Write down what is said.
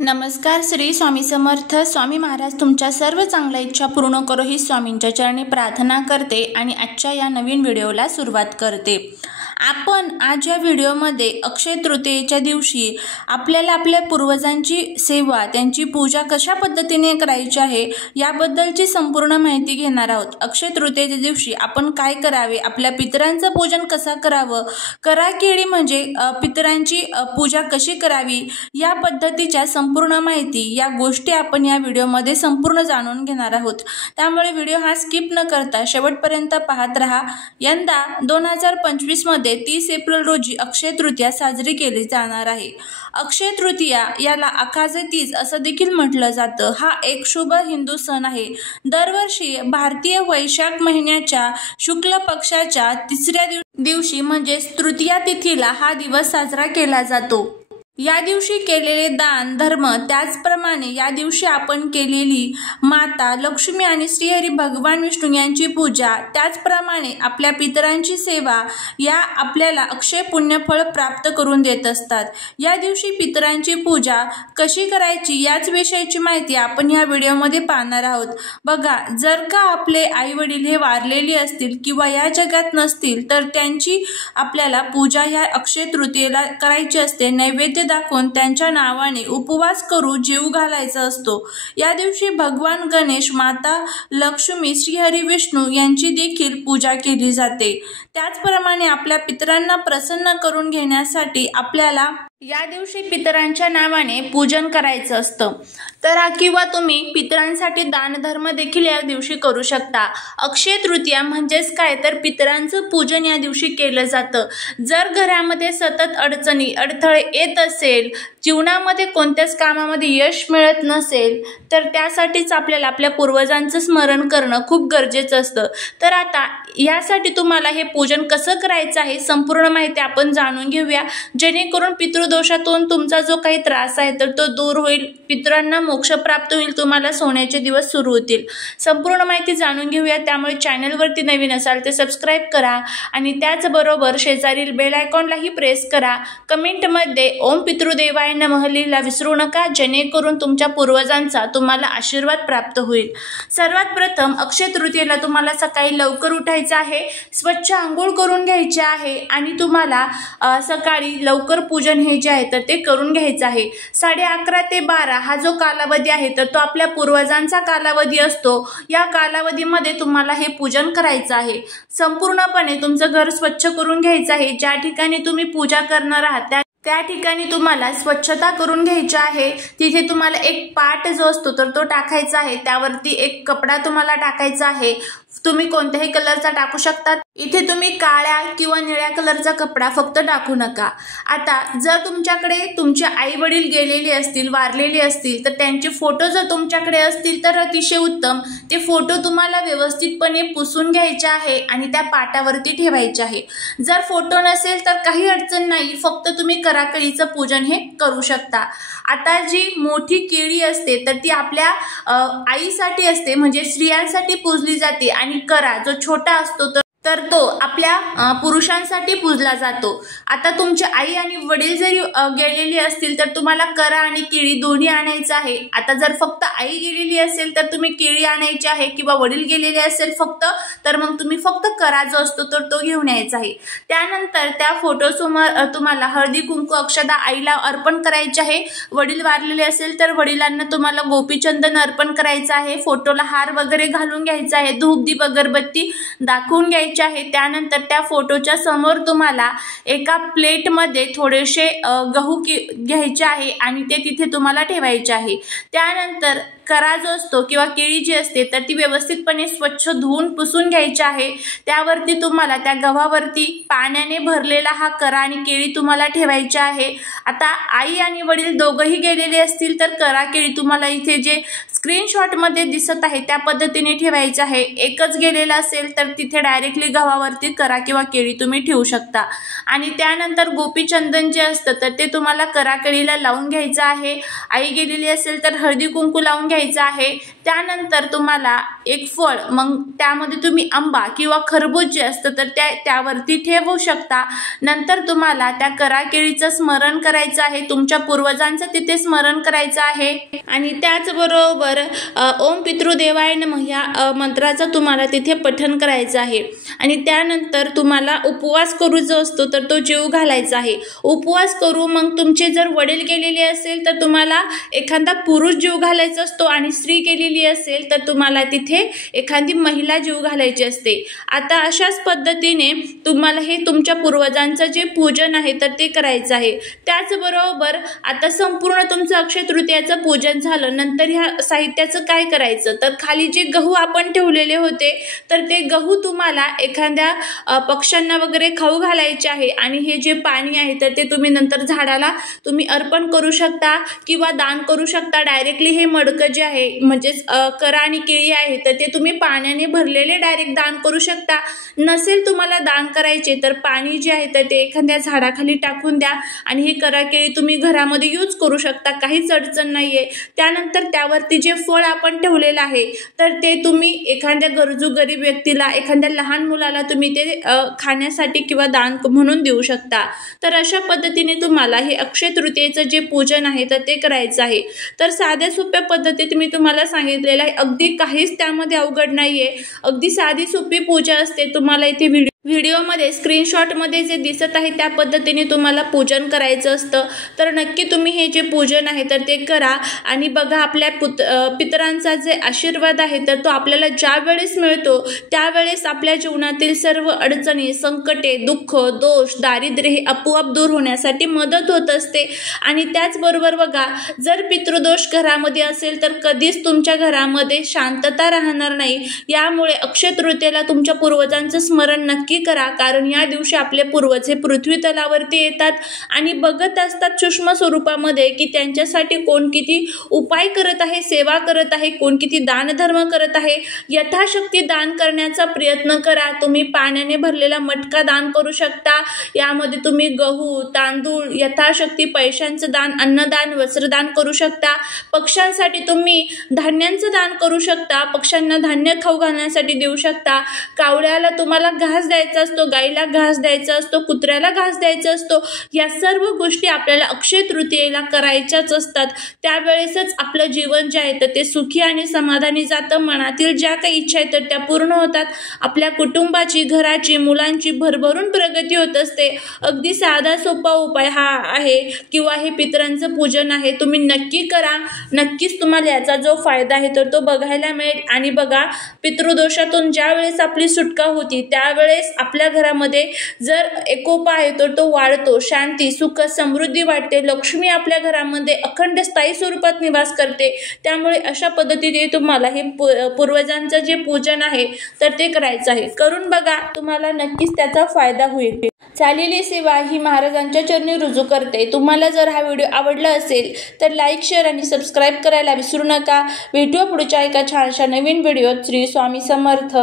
नमस्कार. श्री स्वामी समर्थ. स्वामी महाराज तुमच्या सर्व चांगल्या इच्छा पूर्ण करो ही स्वामींच्या चरणी प्रार्थना करते आणि आजच्या या नवीन व्हिडिओला सुरुवात करते. आपण आज या व्हिडिओमध्ये अक्षय तृतीयेच्या दिवशी आपल्याला आपल्या पूर्वजांची सेवा, त्यांची पूजा कशा पद्धतीने करायची आहे याबद्दलची संपूर्ण माहिती घेणार आहोत. अक्षय तृतीयेच्या दिवशी आपण काय करावे, आपल्या पितरांचं पूजन कसं करावं, कराकेळी म्हणजे पितरांची पूजा कशी करावी या पद्धतीच्या संपूर्ण माहिती, या गोष्टी आपण या व्हिडिओमध्ये संपूर्ण जाणून घेणार आहोत. त्यामुळे व्हिडिओ हा स्किप न करता शेवटपर्यंत पाहत राहा. यंदा 2025 मध्ये 30 एप्रिल रोजी अक्षय तृतीया साजरी केली जाणार आहे. अक्षय तृतीया याला अखाजे तीज असं देखील म्हटलं जातं. हा एक शुभ हिंदू सण आहे. दरवर्षी भारतीय वैशाख महिन्याच्या शुक्ल पक्षाच्या तिसऱ्या दिवशी म्हणजेच तृतीया तिथीला हा दिवस साजरा केला जातो. या दिवशी केलेले दान धर्म, त्याचप्रमाणे या दिवशी आपण केलेली माता लक्ष्मी आणि श्रीहरी भगवान विष्णू यांची पूजा, त्याचप्रमाणे आपल्या पितरांची सेवा या आपल्याला अक्षय पुण्यफळ प्राप्त करून देत असतात. या दिवशी पितरांची पूजा कशी करायची याच विषयीची माहिती आपण या व्हिडिओमध्ये पाहणार आहोत. बघा, जर का आपले आई वडील हे वारलेले असतील किंवा या जगात नसतील तर त्यांची आपल्याला पूजा ह्या अक्षय तृतीयेला करायची असते. नैवेद्य दाखवून त्यांच्या नावाने उपवास करू जीव घालायचा असतो. या दिवशी भगवान गणेश, माता लक्ष्मी, श्रीहरी विष्णू यांची देखील पूजा केली जाते. त्याचप्रमाणे आपल्या पितरांना प्रसन्न करून घेण्यासाठी आपल्याला या दिवशी पितरांच्या नावाने पूजन करायचं असतं. तर किंवा तुम्ही पितरांसाठी दानधर्म देखील या दिवशी करू शकता. अक्षय तृतीया म्हणजेच काय, तर पितरांचं पूजन या दिवशी केलं जातं. जर घरामध्ये सतत अडचणी अडथळे येत असेल, जीवनामध्ये कोणत्याच कामामध्ये यश मिळत नसेल तर त्यासाठीच आपल्याला आपल्या पूर्वजांचं स्मरण करणं खूप गरजेचं असतं. तर आता यासाठी तुम्हाला हे पूजन कसं करायचं आहे संपूर्ण माहिती आपण जाणून घेऊया, जेणेकरून पितृदोषातून तुमचा जो काही त्रास आहे तर तो दूर होईल, पितरांना मोक्ष प्राप्त होईल, तुम्हाला सोन्याचे दिवस सुरू होतील. संपूर्ण माहिती जाणून घेऊया. त्यामुळे चॅनलवरती नवीन असाल तर सबस्क्राईब करा आणि त्याचबरोबर शेजारील बेल आयकॉनलाही प्रेस करा. कमेंटमध्ये ओम पितृदेवाय नमः लिहायला विसरू नका, जेणेकरून तुमच्या पूर्वजांचा तुम्हाला आशीर्वाद प्राप्त होईल. सर्वात प्रथम अक्षय तृतीयेला तुम्हाला सकाळी लवकर उठायचं आहे, स्वच्छ आंघोळ करून घ्यायची आहे आणि तुम्हाला सकाळी लवकर पूजन हे जे आहे तर ते करून घ्यायचं आहे. 11:30 ते 12 हा जो कालावधी आहे तर तो आपल्या पूर्वजांचा कालावधी असतो. या कालावधीमध्ये तुम्हाला हे पूजन करायचं आहे. संपूर्णपणे तुमचं घर स्वच्छ करून घ्यायचं आहे. ज्या ठिकाणी तुम्ही पूजा करणार आहात त्या ठिकाणी तुम्हाला स्वच्छता करून घ्यायची आहे. तिथे तुम्हाला एक पाट जो असतो तर तो टाकायचा आहे. त्यावरती एक कपडा तुम्हाला टाकायचा आहे. तुम्ही कोणत्याही कलरचा टाकू शकता. इथे तुम्ही काळ्या किंवा निळ्या कलरचा कपडा फक्त टाकू नका. आता जर तुमच्याकडे तुमचे आई वडील गेलेले असतील, वारलेले असतील तर त्यांचे फोटो जर तुमच्याकडे असतील तर अतिशय उत्तम. ते फोटो तुम्हाला व्यवस्थितपणे पुसून घ्यायचे आहे आणि त्या पाटावरती ठेवायचे आहे. जर फोटो नसेल तर काही अडचण नाही, फक्त तुम्ही कराकळीचं पूजन हे करू शकता. आता जी मोठी केळी असते तर ती आपल्या आईसाठी असते, म्हणजे स्त्रियांसाठी पूजली जाते आणि करा जो छोटा असतो तर तो आपल्या पुरुषांसाठी पूजला जातो. आता तुमची आई आणि वडील जरी गेलेली असतील तर तुम्हाला करा आणि केळी दोन्ही आणायचं आहे. आता जर फक्त आई गेलेली असेल तर तुम्ही केळी आणायची आहे, किंवा वडील गेलेले असेल फक्त तर मग तुम्ही फक्त करा जो असतो तर तो घेऊन यायचा आहे. त्यानंतर त्या फोटोसमोर तुम्हाला हळदी कुंकू अक्षदा आईला अर्पण करायचे आहे. वडील वारलेले असेल तर वडिलांना तुम्हाला गोपीचंदन अर्पण करायचं आहे. फोटोला हार वगैरे घालून घ्यायचा आहे. धूप दीप अगरबत्ती दाखवून घ्यायची आहे. त्यानंतर त्या फोटोच्या समोर तुम्हाला एका प्लेटमध्ये थोडेसे गहू घ्यायचे आहे आणि ते तिथे तुम्हाला ठेवायचे आहे. त्यानंतर करा जो असतो किंवा केळी जी असते तर ती व्यवस्थितपणे स्वच्छ धुवून पुसून घ्यायची आहे. त्यावरती तुम्हाला त्या गव्हावरती पाण्याने भरलेला हा करा आणि केळी तुम्हाला ठेवायची आहे. आता आई आणि वडील दोघंही गेलेले असतील तर करा केळी तुम्हाला इथे जे स्क्रीनशॉटमध्ये दिसत आहे त्या पद्धतीने ठेवायचं आहे. एकच गेलेला असेल तर तिथे डायरेक्टली गव्हावरती करा किंवा केळी तुम्ही ठेवू शकता. आणि त्यानंतर गोपीचंदन जे असतं तर ते तुम्हाला करा केळीला लावून घ्यायचं आहे. आई गेलेली असेल तर हळदी कुंकू लावून घ्यायचं आहे. त्यानंतर तुम्हाला एक फळ, मग त्यामध्ये तुम्ही आंबा किंवा खरबूज जे असतं तर त्यावरती ठेवू शकता। नंतर तुम्हाला त्या करा केळीचं स्मरण करायचं आहे, तुमच्या पूर्वजांचं तिथे स्मरण करायचं आहे आणि त्याचबरोबर ओम पितृदेवाय नमः या मंत्राचं तुम्हाला तिथे पठण करायचं आहे आणि त्यानंतर तुम्हाला उपवास करू जो असतो तर तो जीव घालायचा आहे। उपवास करू मग तुमचे जर वडील गेलेले असेल तर तुम्हाला एखादा पुरुष जीव घालायचा असतो आणि स्त्री गेलेली असेल तर तुम्हाला तिथे एखादी महिला जीव घालायची असते। आता अशाच पद्धतीने तुम्हाला हे तुमच्या पूर्वजांचं जे पूजन आहे तर ते करायचं आहे। त्याचबरोबर आता संपूर्ण तुमचं अक्षय तृतीयाचं पूजन झालं, नंतर ह्या साहित्याचं काय करायचं तर खाली जे गहू आपण ठेवलेले होते तर ते गहू तुम्हाला एखाद्या पक्ष्यांना वगैरे खाऊ घालायचे आहे आणि हे जे पाणी आहे तर ते तुम्ही नंतर झाडाला तुम्ही अर्पण करू शकता किंवा दान करू शकता। डायरेक्टली हे मडकं जे आहे म्हणजेच करा आणि केळी आहे तर ते तुम्ही पाण्याने भरलेले डायरेक्ट दान करू शकता। नसेल तुम्हाला दान करायचे तर पाणी जे आहे तर ते एखाद्या झाडाखाली टाकून द्या आणि हे करा केळी तुम्ही घरामध्ये यूज करू शकता, काहीच अडचण नाहीये। त्यानंतर त्यावरती जे फळ आपण ठेवलेलं आहे तर ते तुम्ही एखाद्या गरजू गरीब व्यक्तीला, एखाद्या लहान मुलाला तुम्ही ते खाण्यासाठी किंवा दान म्हणून देऊ शकता। तर अशा पद्धतीने तुम्हाला हे अक्षय तृतीयेचं जे पूजन आहे तर ते करायचं आहे। तर साध्या सोप्या पद्धतीत मी तुम्हाला सांगितलेलं आहे, अगदी काहीच त्यामध्ये अवघड नाहीये, अगदी साधी सोपी पूजा असते। तुम्हाला इथे व्हिडिओमध्ये स्क्रीनशॉटमध्ये जे दिसत आहे त्या पद्धतीने तुम्हाला पूजन करायचं असतं। तर नक्की तुम्ही हे जे पूजन आहे तर ते करा आणि बघा आपल्या पितरांचा जे आशीर्वाद आहे तर तो आपल्याला ज्या वेळेस मिळतो त्यावेळेस आपल्या जीवनातील सर्व अडचणी, संकटे, दुःख, दोष, दारिद्र्य हे आपोआप दूर होण्यासाठी मदत होत असते। आणि त्याचबरोबर बघा, जर पितृदोष घरामध्ये असेल तर कधीच तुमच्या घरामध्ये शांतता राहणार नाही। यामुळे अक्षय तृतीयेला तुमच्या पूर्वजांचं स्मरण नक्की करा, कारण या दिवशी आपले पूर्वज हे पृथ्वी तलावरती येतात आणि बघत असतात सूक्ष्म स्वरूपामध्ये की त्यांच्यासाठी कोण किती उपाय करत आहे, सेवा करत आहे, कोण किती दानधर्म करत आहे। यथाशक्ती दान करण्याचा प्रयत्न करा। तुम्ही पाण्याने भरलेला मटका दान करू शकता, यामध्ये तुम्ही गहू, तांदूळ, यथाशक्ती पैशांचं दान, अन्नदान, वस्त्रदान करू शकता। पक्ष्यांसाठी तुम्ही धान्यांचं दान करू शकता, पक्ष्यांना धान्य खाऊ घालण्यासाठी देऊ शकता। कावळ्याला तुम्हाला घास द्यायचा असतो, गाईला घास द्यायचा असतो, कुत्र्याला घास द्यायचा असतो। या सर्व गोष्टी आपल्याला अक्षय तृतीयेला करायच्याच असतात। त्यावेळेसच आपलं जीवन जे आहे तर ते सुखी आणि समाधानी जातं। मनातील ज्या काही इच्छा आहेत तर त्या पूर्ण होतात। आपल्या कुटुंबाची, घराची, मुलांची भरभरून प्रगती होत असते। अगदी साधा सोपा उपाय हा आहे किंवा हे पितरांचं पूजन आहे, तुम्ही नक्की करा। नक्कीच तुम्हाला याचा जो फायदा आहे तर तो बघायला मिळेल। आणि बघा, पितृदोषातून ज्या वेळेस आपली सुटका होती त्यावेळेस आपल्या घरामध्ये जर एकोपा आहे तर तो वाढतो, शांती, सुख, समृद्धी वाटते, लक्ष्मी आपल्या घरामध्ये अखंड स्थायी स्वरूपात निवास करते। त्यामुळे अशा पद्धतीने तुम्हाला हे पूर्वजांचं जे पूजन आहे तर ते करायचं आहे। करून बघा, तुम्हाला नक्कीच त्याचा फायदा होईल। चाललेली सेवा ही महाराजांच्या चरणी रुजू करते। तुम्हाला जर हा व्हिडिओ आवडला असेल तर लाईक, शेअर आणि सबस्क्राईब करायला विसरू नका। भेटूया पुढच्या एका छानशा नवीन व्हिडिओत। श्री स्वामी समर्थ।